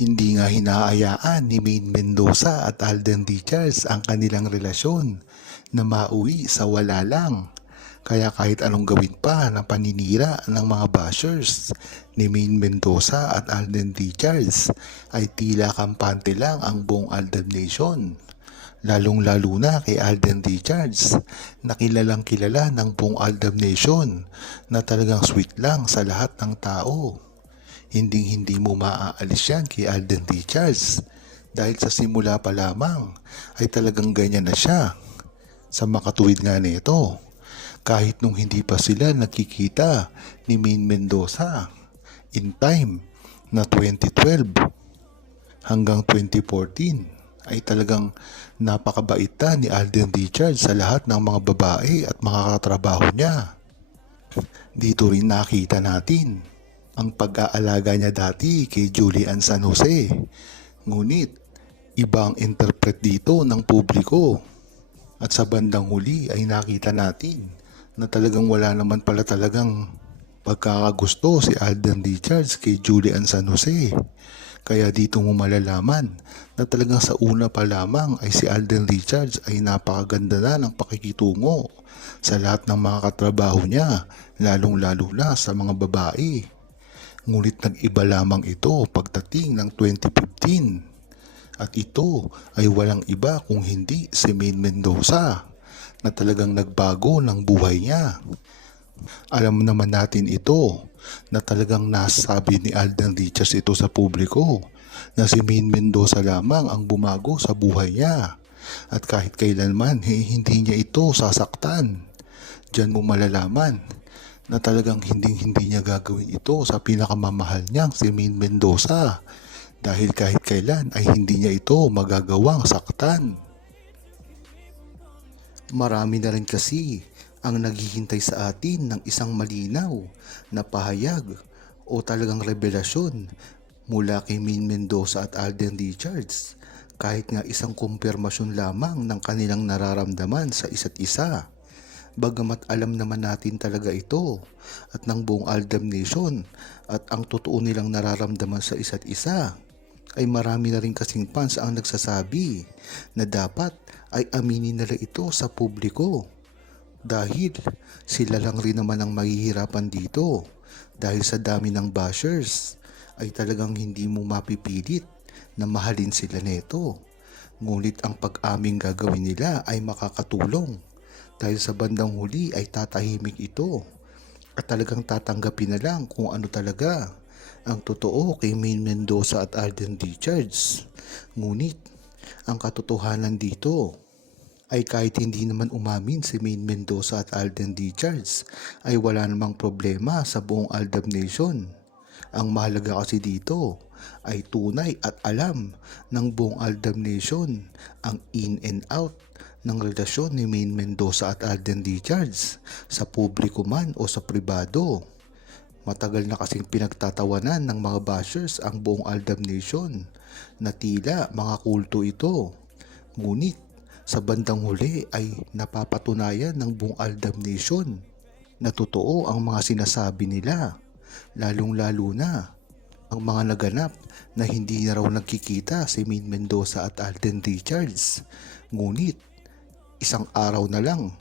Hindi nga hinaayaan ni Maine Mendoza at Alden Richards ang kanilang relasyon na mauwi sa wala lang. Kaya kahit anong gawin pa ng paninira ng mga bashers ni Maine Mendoza at Alden Richards ay tila kampante lang ang buong Aldab Nation. Lalong-lalo na kay Alden Richards na kilalang kilala ng buong Aldab Nation na talagang sweet lang sa lahat ng tao. Hindi mo maaalis yan kay Alden Richards dahil sa simula pa lamang ay talagang ganyan na siya. Sa makatuwid nga nito, kahit nung hindi pa sila nakikita ni Maine Mendoza in time na 2012 hanggang 2014 ay talagang napakabait ni Alden Richards sa lahat ng mga babae at mga katrabaho niya. Dito rin nakita natin ang pag-aalaga niya dati kay Julian San Jose. Ngunit ibang interpret dito ng publiko. At sa bandang huli ay nakita natin na talagang wala naman pala talagang pagkakagusto si Alden Richards kay Julian San Jose. Kaya dito mo malalaman na talagang sa una pa lamang ay si Alden Richards ay napakaganda na ng pakikitungo sa lahat ng mga katrabaho niya, lalong-lalo na sa mga babae. Ngunit nag-iba lamang ito pagdating ng 2015 at ito ay walang iba kung hindi si Maine Mendoza na talagang nagbago ng buhay niya. Alam naman natin ito na talagang nasabi ni Alden Richards ito sa publiko na si Maine Mendoza lamang ang bumago sa buhay niya at kahit kailanman hindi niya ito sasaktan. Diyan mo malalaman na talagang hindi niya gagawin ito sa pinakamamahal niyang si Maine Mendoza dahil kahit kailan ay hindi niya ito magagawang saktan. Marami na rin kasi ang naghihintay sa atin ng isang malinaw na pahayag o talagang revelasyon mula kay Maine Mendoza at Alden Richards kahit nga isang kumpirmasyon lamang ng kanilang nararamdaman sa isa't isa. Bagamat alam naman natin talaga ito at ng buong Aldab Nation at ang totoo nilang nararamdaman sa isa't isa, ay marami na rin kasing fans ang nagsasabi na dapat ay aminin nila ito sa publiko dahil sila lang rin naman ang mahihirapan dito dahil sa dami ng bashers ay talagang hindi mo mapipilit na mahalin sila neto. Ngunit ang pag-aming gagawin nila ay makakatulong dahil sa bandang huli ay tatahimik ito at talagang tatanggapin na lang kung ano talaga ang totoo kay Maine Mendoza at Alden Richards. Ngunit ang katotohanan dito ay kahit hindi naman umamin si Maine Mendoza at Alden Richards ay wala namang problema sa buong Aldab Nation. Ang mahalaga kasi dito ay tunay at alam ng buong Aldab Nation ang in and out ng relasyon ni Maine Mendoza at Alden Richards sa publiko man o sa pribado. Matagal na kasing pinagtatawanan ng mga bashers ang buong Aldab Nation na tila mga kulto ito. Ngunit sa bandang huli ay napapatunayan ng buong Aldab Nation na totoo ang mga sinasabi nila, lalong-lalo na ang mga naganap na hindi na raw nagkikita si Maine Mendoza at Alden Richards. Ngunit isang araw na lang,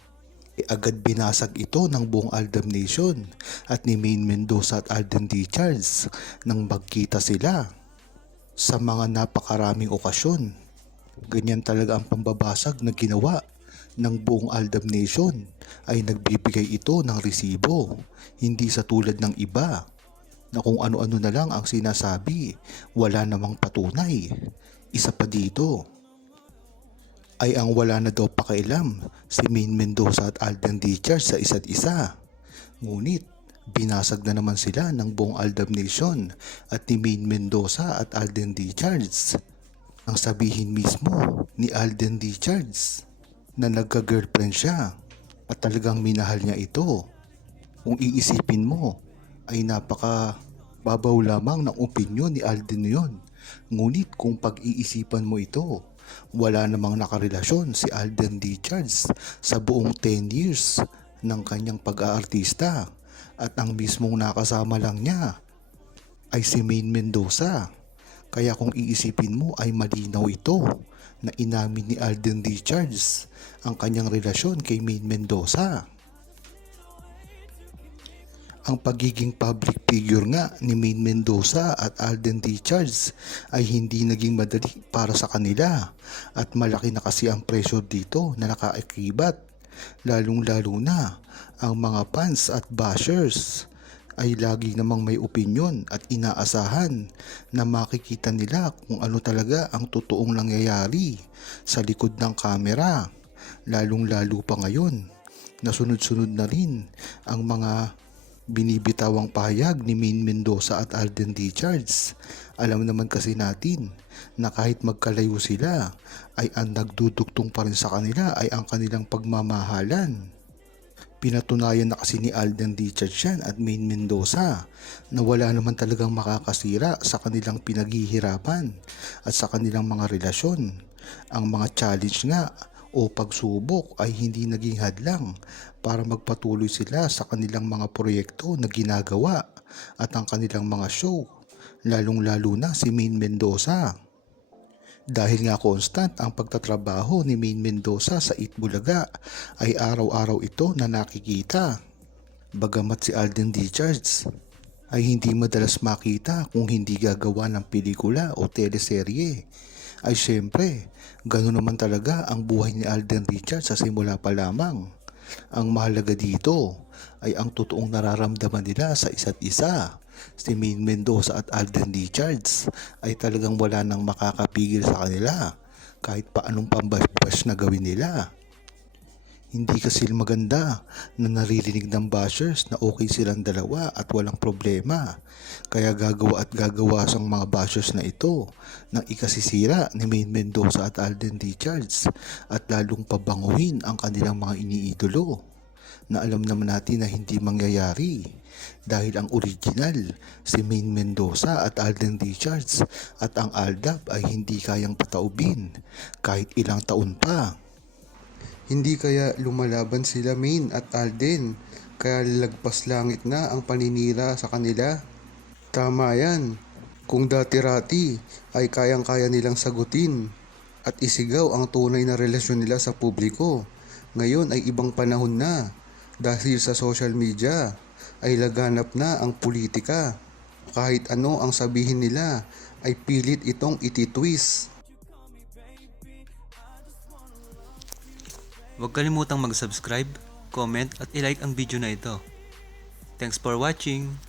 agad binasag ito ng buong Aldab Nation at ni Maine Mendoza at Alden Richards nang magkita sila sa mga napakaraming okasyon. Ganyan talaga ang pambabasag na ginawa ng buong Aldab Nation ay nagbibigay ito ng resibo, hindi sa tulad ng iba na kung ano-ano na lang ang sinasabi, wala namang patunay. Isa pa dito ay ang wala na daw pakialam si Maine Mendoza at Alden Richards sa isa't isa. Ngunit binasag na naman sila ng buong Aldab Nation at ni Maine Mendoza at Alden Richards. Ang sabihin mismo ni Alden Richards na nagka-girlfriend siya at talagang minahal niya ito. Kung iisipin mo ay napaka babaw lamang ng opinyon ni Alden yon. Ngunit kung pag-iisipan mo ito, wala namang nakarelasyon si Alden Richards sa buong 10 years ng kanyang pag-aartista at ang mismong nakasama lang niya ay si Maine Mendoza. Kaya kung iisipin mo ay malinaw ito na inamin ni Alden Richards ang kanyang relasyon kay Maine Mendoza. Ang pagiging public figure nga ni Maine Mendoza at Alden Richards ay hindi naging madali para sa kanila at malaki na kasi ang pressure dito na nakaakibat, lalong-lalo na ang mga fans at bashers ay lagi namang may opinyon at inaasahan na makikita nila kung ano talaga ang totoong nangyayari sa likod ng kamera, lalong-lalo pa ngayon na sunod-sunod na rin ang mga binibitawang pahayag ni Maine Mendoza at Alden Richards. Alam naman kasi natin na kahit magkalayo sila ay ang nagdudugtong pa rin sa kanila ay ang kanilang pagmamahalan. Pinatunayan na kasi ni Alden Richards yan at Maine Mendoza na wala naman talagang makakasira sa kanilang pinaghihirapan at sa kanilang mga relasyon. Ang mga challenge nga o pagsubok ay hindi naging hadlang para magpatuloy sila sa kanilang mga proyekto na ginagawa at ang kanilang mga show, lalong-lalo na si Maine Mendoza. Dahil nga constant ang pagtatrabaho ni Maine Mendoza sa Itbulaga ay araw-araw ito na nakikita. Bagamat si Alden Richards ay hindi madalas makita kung hindi gagawa ng pelikula o teleserye, ay syempre, gano'n naman talaga ang buhay ni Alden Richards sa simula pa lamang. Ang mahalaga dito ay ang totoong nararamdaman nila sa isa't isa. Si Maine Mendoza at Alden Richards ay talagang wala nang makakapigil sa kanila kahit paanong pambash na gawin nila. Hindi kasi maganda na naririnig ng bashers na okay silang dalawa at walang problema. Kaya gagawa at gagawa sang mga bashers na ito ng ikasisira ni Maine Mendoza at Alden Richards at lalong pabanguhin ang kanilang mga iniidolo na alam naman natin na hindi mangyayari dahil ang original si Maine Mendoza at Alden Richards at ang Aldab ay hindi kayang pataubin kahit ilang taon pa. Hindi kaya lumalaban sila Maine at Alden, kaya lagpas langit na ang paninira sa kanila. Tama yan, kung dati-rati ay kayang-kaya nilang sagutin at isigaw ang tunay na relasyon nila sa publiko. Ngayon ay ibang panahon na dahil sa social media ay laganap na ang politika. Kahit ano ang sabihin nila ay pilit itong ititwist. Huwag kalimutang mag-subscribe, comment at i-like ang video na ito. Thanks for watching!